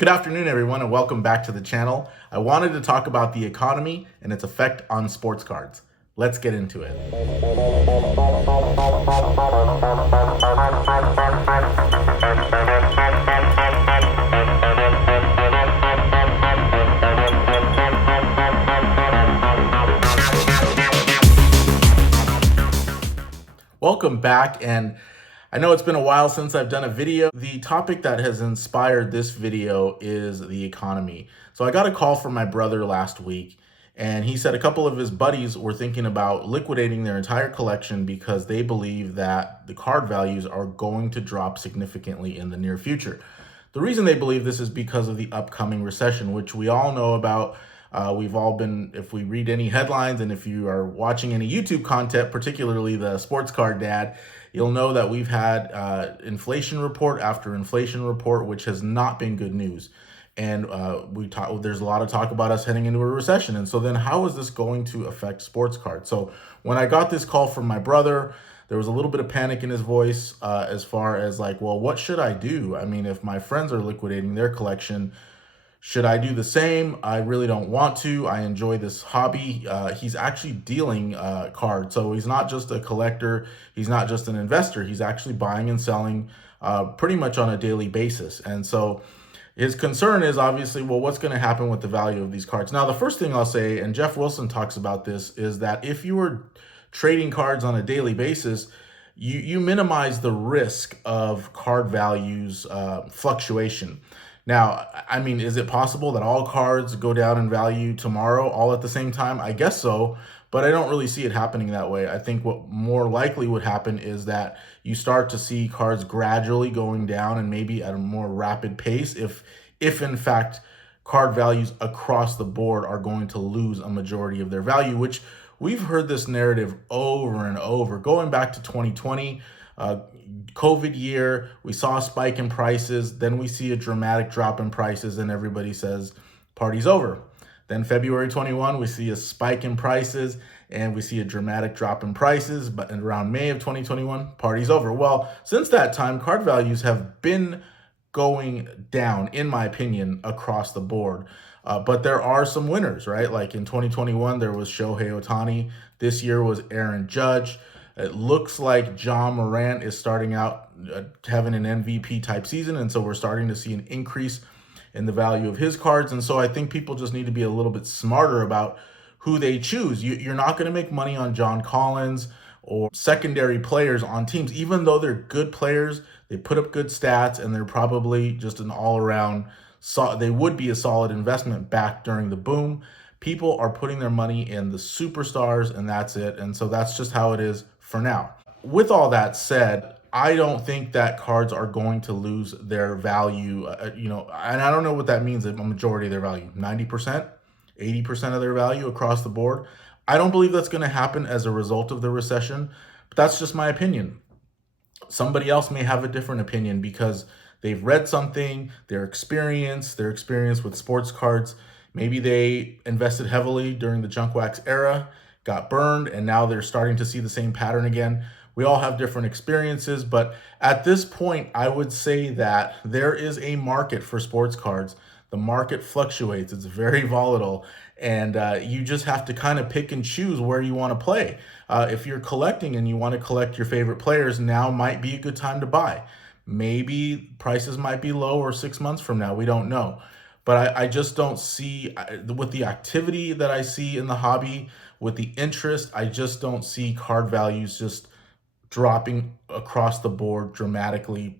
Good afternoon, everyone, and welcome back to the channel. I wanted to talk about the economy and its effect on sports cards. Let's get into it. Welcome back, and I know it's been a while since I've done a video. The topic that has inspired this video is the economy. So I got a call from my brother last week, and he said a couple of his buddies were thinking about liquidating their entire collection because they believe that the card values are going to drop significantly in the near future. The reason they believe this is because of the upcoming recession, which we all know about. We've all been, if we read any headlines and if you are watching any YouTube content, particularly the Sports Card Dad, you'll know that we've had inflation report after inflation report, which has not been good news. And there's a lot of talk about us heading into a recession. And so then how is this going to affect sports cards? So when I got this call from my brother, there was a little bit of panic in his voice as far as like, well, what should I do? I mean, if my friends are liquidating their collection, should I do the same? I really don't want to. I enjoy this hobby. He's actually dealing cards. So he's not just a collector. He's not just an investor. He's actually buying and selling pretty much on a daily basis. And so his concern is obviously, well, what's going to happen with the value of these cards? Now, the first thing I'll say, and Jeff Wilson talks about this, is that if you were trading cards on a daily basis, you minimize the risk of card values fluctuation. Now, I mean, is it possible that all cards go down in value tomorrow all at the same time? I guess so, but I don't really see it happening that way. I think what more likely would happen is that you start to see cards gradually going down and maybe at a more rapid pace if in fact card values across the board are going to lose a majority of their value, which we've heard this narrative over and over, going back to 2020. COVID year, we saw a spike in prices, then we see a dramatic drop in prices and everybody says party's over. Then February 21, we see a spike in prices and we see a dramatic drop in prices, but around May of 2021, party's over. Well, since that time, card values have been going down, in my opinion, across the board. But there are some winners, right? Like in 2021, there was Shohei Ohtani. This year was Aaron Judge. It looks like John Morant is starting out having an MVP type season. And so we're starting to see an increase in the value of his cards. And so I think people just need to be a little bit smarter about who they choose. You're not going to make money on John Collins or secondary players on teams, even though they're good players. They put up good stats and they're probably just an all around, they would be a solid investment back during the boom. People are putting their money in the superstars and that's it. And so that's just how it is for now. With all that said, I don't think that cards are going to lose their value, and I don't know what that means, a majority of their value, 90%, 80% of their value across the board. I don't believe that's going to happen as a result of the recession, but that's just my opinion. Somebody else may have a different opinion because they've read something, their experience with sports cards. Maybe they invested heavily during the junk wax era, got burned, and now they're starting to see the same pattern again. We all have different experiences, but at this point, I would say that there is a market for sports cards. The market fluctuates, it's very volatile, and you just have to kind of pick and choose where you want to play. If you're collecting and you want to collect your favorite players, now might be a good time to buy. Maybe prices might be lower 6 months from now, we don't know. But I just don't see, with the activity that I see in the hobby, with the interest, I just don't see card values just dropping across the board dramatically,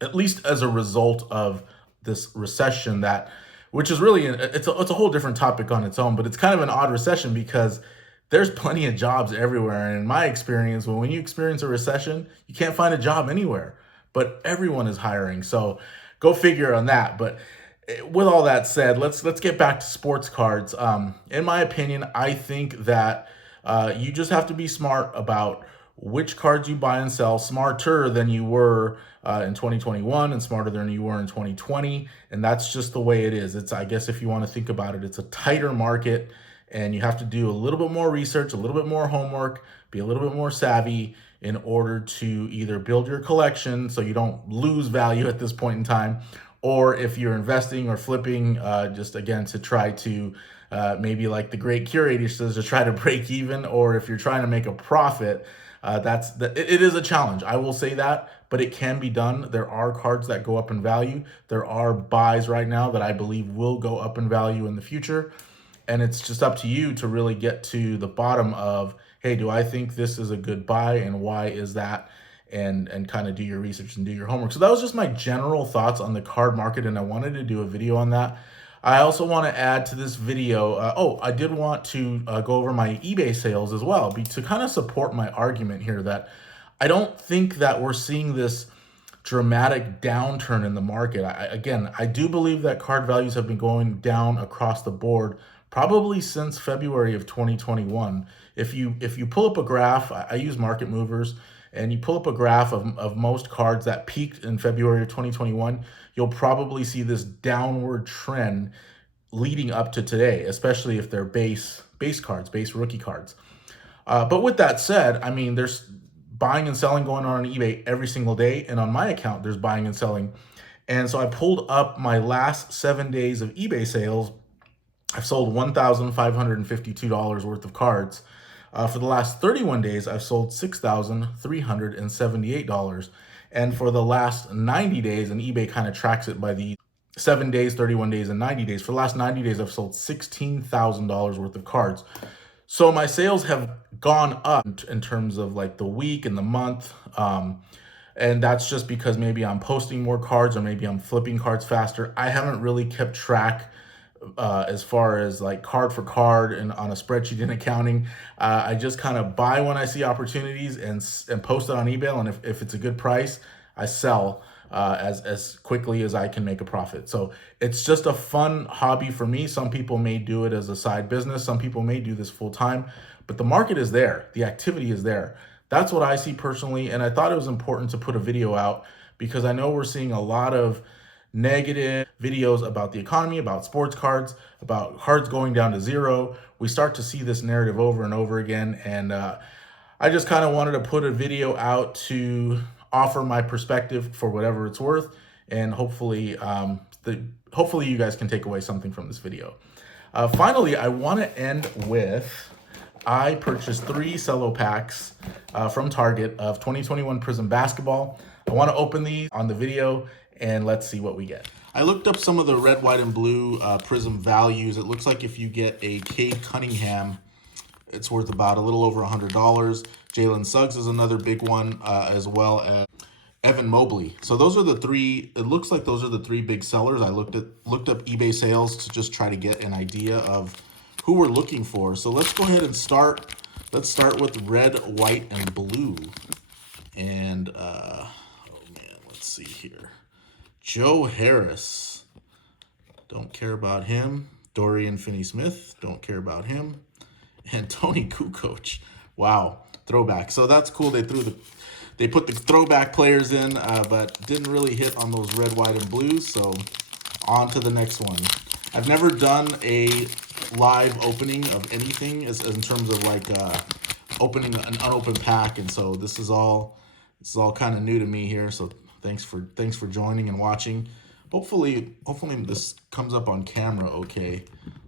at least as a result of this recession which is really, it's a whole different topic on its own, but it's kind of an odd recession because there's plenty of jobs everywhere. And in my experience, when you experience a recession, you can't find a job anywhere, but everyone is hiring. So go figure on that. But with all that said, let's get back to sports cards. In my opinion, I think that you just have to be smart about which cards you buy and sell, smarter than you were in 2021 and smarter than you were in 2020. And that's just the way it is. I guess if you want to think about it, it's a tighter market and you have to do a little bit more research, a little bit more homework, be a little bit more savvy in order to either build your collection so you don't lose value at this point in time, or if you're investing or flipping, just again to try to maybe like the great curator says, to try to break even, or if you're trying to make a profit, it is a challenge. I will say that, but it can be done. There are cards that go up in value. There are buys right now that I believe will go up in value in the future. And it's just up to you to really get to the bottom of, hey, do I think this is a good buy and why is that? And kind of do your research and do your homework. So that was just my general thoughts on the card market, and I wanted to do a video on that. I also want to add to this video, I did want to go over my eBay sales as well, to kind of support my argument here that I don't think that we're seeing this dramatic downturn in the market. Again, I do believe that card values have been going down across the board probably since February of 2021. If you pull up a graph, I use market movers, and you pull up a graph of most cards that peaked in February of 2021, you'll probably see this downward trend leading up to today, especially if they're base cards, base rookie cards. But with that said, I mean, there's buying and selling going on eBay every single day. And on my account, there's buying and selling. And so I pulled up my last 7 days of eBay sales. I've sold $1,552 worth of cards. For the last 31 days, I've sold $6,378. And for the last 90 days, and eBay kind of tracks it by the 7 days, 31 days, and 90 days. For the last 90 days, I've sold $16,000 worth of cards. So my sales have gone up in terms of like the week and the month. And that's just because maybe I'm posting more cards or maybe I'm flipping cards faster. I haven't really kept track as far as like card for card and on a spreadsheet in accounting. I just kind of buy when I see opportunities and post it on eBay. And if it's a good price, I sell as quickly as I can make a profit. So it's just a fun hobby for me. Some people may do it as a side business. Some people may do this full time, but the market is there. The activity is there. That's what I see personally. And I thought it was important to put a video out because I know we're seeing a lot of negative videos about the economy, about sports cards, about cards going down to zero. We start to see this narrative over and over again. And I just kind of wanted to put a video out to offer my perspective for whatever it's worth. And hopefully, hopefully you guys can take away something from this video. Finally, I want to end with, I purchased 3 cello packs from Target of 2021 Prizm basketball. I want to open these on the video and let's see what we get. I looked up some of the red, white, and blue Prizm values. It looks like if you get a Cade Cunningham, it's worth about a little over $100. Jalen Suggs is another big one, as well as Evan Mobley. So those are the 3. It looks like those are the 3 big sellers. I looked up eBay sales to just try to get an idea of who we're looking for. So let's go ahead and start. Let's start with red, white, and blue. And oh man, let's see here. Joe Harris, don't care about him. Dorian Finney-Smith, don't care about him. And Tony Kukoc, wow, throwback. So that's cool. They put the throwback players in, but didn't really hit on those red, white, and blues. So on to the next one. I've never done a live opening of anything as in terms of like opening an unopened pack, and so this is all kind of new to me here. So thanks for joining and watching. Hopefully this comes up on camera okay.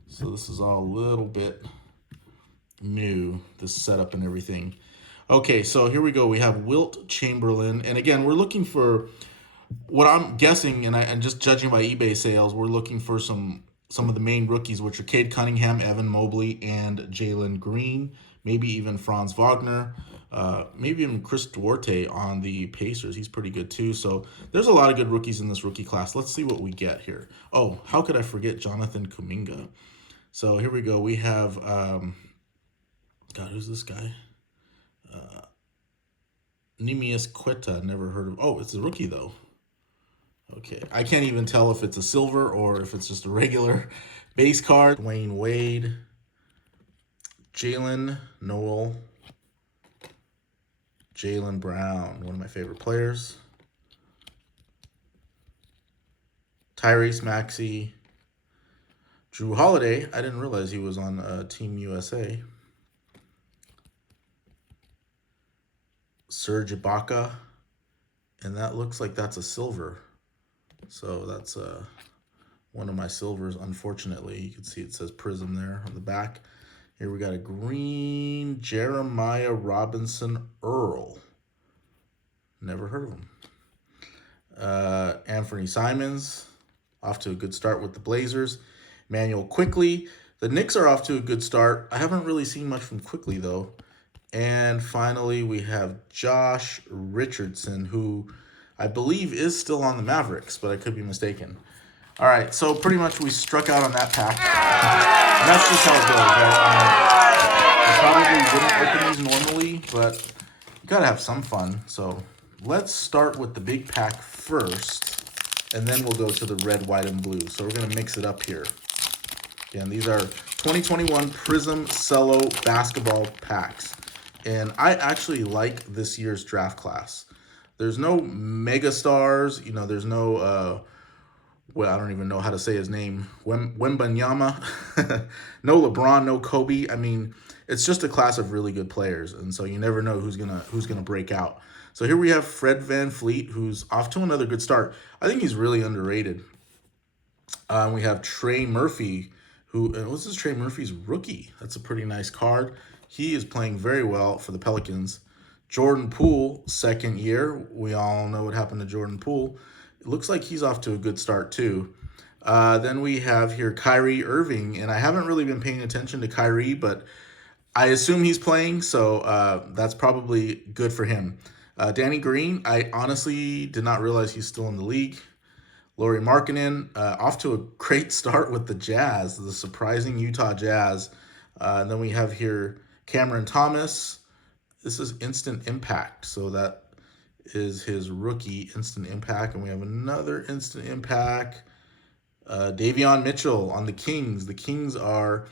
So this is all a little bit new, this setup and everything. Okay, so here we go. We have Wilt Chamberlain, and again, we're looking for what I'm guessing, and just judging by eBay sales, we're looking for some of the main rookies, which are Cade Cunningham, Evan Mobley, and Jalen Green. Maybe even Franz Wagner. Maybe even Chris Duarte on the Pacers. He's pretty good too. So there's a lot of good rookies in this rookie class. Let's see what we get here. Oh, how could I forget Jonathan Kuminga? So here we go. We have, God, who's this guy? Nemius Quetta, never heard of. Oh, it's a rookie though. Okay, I can't even tell if it's a silver or if it's just a regular base card. Dwayne Wade, Jalen Noel, Jaylen Brown, one of my favorite players. Tyrese Maxey, Drew Holiday. I didn't realize he was on Team USA. Serge Ibaka, and that looks like that's a silver. So that's one of my silvers, unfortunately. You can see it says Prizm there on the back. Here we got a green Jeremiah Robinson Earl. Never heard of him. Anthony Simons, off to a good start with the Blazers. Manuel Quickly. The Knicks are off to a good start. I haven't really seen much from Quickly, though. And finally, we have Josh Richardson, who I believe is still on the Mavericks, but I could be mistaken. All right, so pretty much we struck out on that pack. And that's just how it goes, right? I probably wouldn't open these normally, but you gotta have some fun. So let's start with the big pack first, and then we'll go to the red, white, and blue. So we're gonna mix it up here. Again, these are 2021 Prizm Cello basketball packs. And I actually like this year's draft class. There's no mega stars, you know, there's no well, I don't even know how to say his name. Wembanyama. No LeBron, no Kobe. I mean, it's just a class of really good players, and so you never know who's gonna break out. So here we have Fred VanVleet, who's off to another good start. I think he's really underrated. We have Trey Murphy, who this is Trey Murphy's rookie. That's a pretty nice card. He is playing very well for the Pelicans. Jordan Poole, second year. We all know what happened to Jordan Poole. It looks like he's off to a good start too. Then we have here Kyrie Irving, and I haven't really been paying attention to Kyrie, but I assume he's playing, so that's probably good for him. Danny Green, I honestly did not realize he's still in the league. Lauri Markkanen, off to a great start with the Jazz, the surprising Utah Jazz. And then we have here Cameron Thomas. This is Instant Impact, so that is his rookie Instant Impact. And we have another Instant Impact. Davion Mitchell on the Kings. The Kings are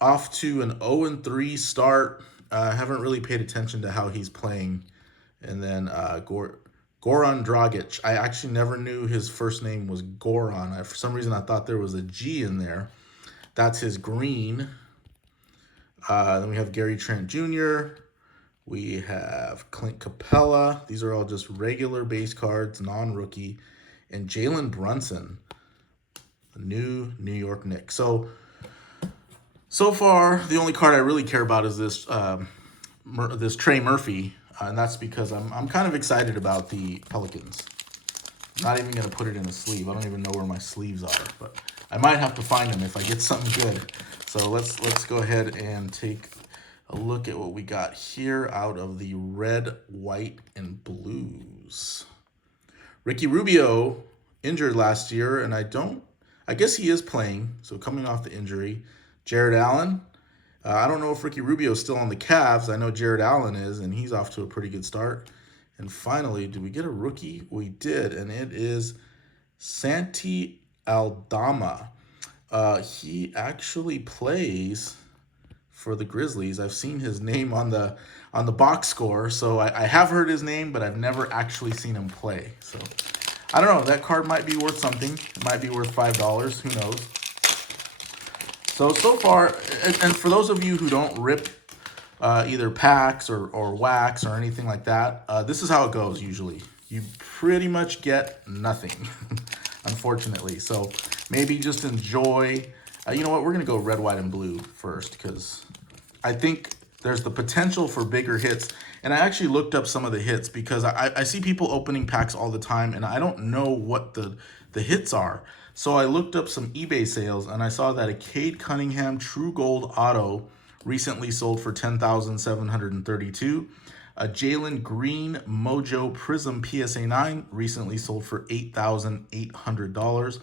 off to an 0-3 start. Haven't really paid attention to how he's playing. And then Goran Dragic. I actually never knew his first name was Goran. For some reason, I thought there was a G in there. That's his green. Then we have Gary Trent Jr. We have Clint Capella. These are all just regular base cards, non-rookie. And Jalen Brunson, the new New York Knicks. So far, the only card I really care about is this this Trey Murphy. And that's because I'm kind of excited about the Pelicans. I'm not even going to put it in a sleeve. I don't even know where my sleeves are, but I might have to find them if I get something good. So let's go ahead and take a look at what we got here out of the red, white, and blues. Ricky Rubio injured last year, and I guess he is playing, so coming off the injury. Jared Allen. I don't know if Ricky Rubio is still on the Cavs. I know Jared Allen is, and he's off to a pretty good start. And finally, did we get a rookie? We did, and it is Santi Aldama. He actually plays for the Grizzlies. I've seen his name on the box score, so I have heard his name, but I've never actually seen him play. So I don't know. That card might be worth something. It might be worth $5. Who knows? So far, and for those of you who don't rip either packs or wax or anything like that, this is how it goes usually. You pretty much get nothing, unfortunately. So maybe just enjoy. You know what? We're going to go red, white, and blue first because I think there's the potential for bigger hits. And I actually looked up some of the hits because I see people opening packs all the time, and I don't know what the hits are. So I looked up some eBay sales, and I saw that a Cade Cunningham True Gold Auto recently sold for $10,732. A Jalen Green Mojo Prizm PSA 9 recently sold for $8,800.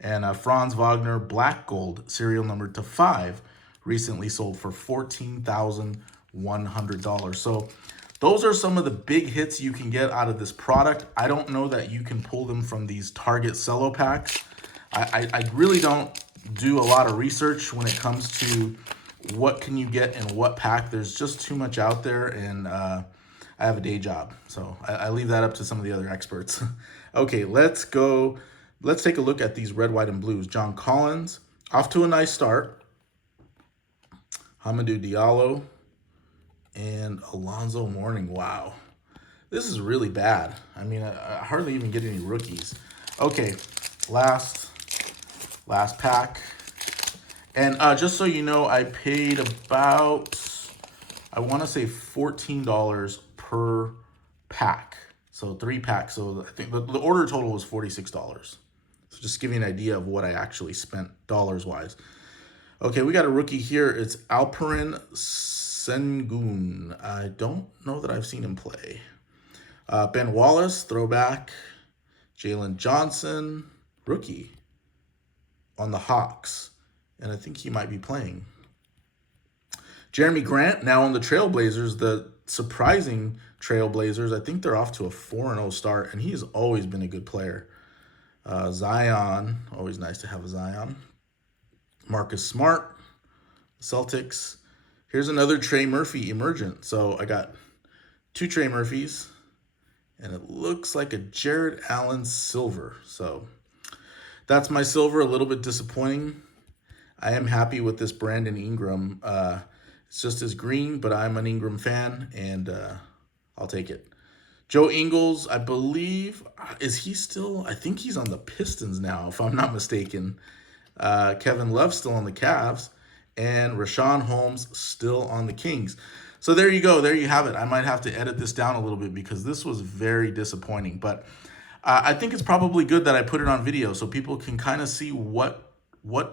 And Franz Wagner Black Gold serial number to 5 recently sold for $14,100. So those are some of the big hits you can get out of this product. I don't know that you can pull them from these Target Cello packs. I really don't do a lot of research when it comes to what can you get in what pack. There's just too much out there, and I have a day job, so I leave that up to some of the other experts. Okay, let's go. Let's take a look at these red, white, and blues. John Collins, off to a nice start. Hamidou Diallo and Alonzo Mourning. Wow, this is really bad. I mean, I hardly even get any rookies. Okay, last pack. And just so you know, I paid about, I want to say $14 per pack. So 3 packs. So I think the order total was $46. So just give you an idea of what I actually spent dollars-wise. Okay, we got a rookie here. It's Alperen Sengun. I don't know that I've seen him play. Ben Wallace, throwback. Jalen Johnson, rookie on the Hawks. And I think he might be playing. Jeremy Grant, now on the Trailblazers, the surprising Trailblazers. I think they're off to a 4-0 start, and he has always been a good player. Zion, always nice to have a Zion. Marcus Smart, Celtics. Here's another Trey Murphy emergent. So I got 2 Trey Murphys, and it looks like a Jared Allen silver. So that's my silver, a little bit disappointing. I am happy with this Brandon Ingram. It's just as green, but I'm an Ingram fan, and I'll take it. Joe Ingles, I believe, is he still? I think he's on the Pistons now, if I'm not mistaken. Kevin Love still on the Cavs, and Rashawn Holmes still on the Kings. So there you go. There you have it. I might have to edit this down a little bit because this was very disappointing. But I think it's probably good that I put it on video so people can kind of see what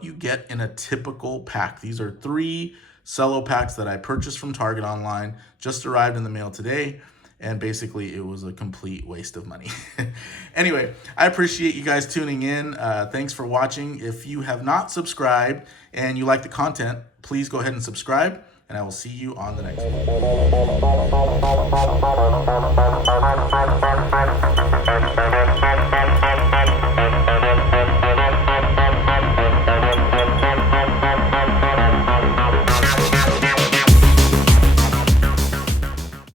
you get in a typical pack. These are 3 cello packs that I purchased from Target online, just arrived in the mail today, and basically it was a complete waste of money. Anyway, I appreciate you guys tuning in. Thanks for watching. If you have not subscribed and you like the content, please go ahead and subscribe, and I will see you on the next one.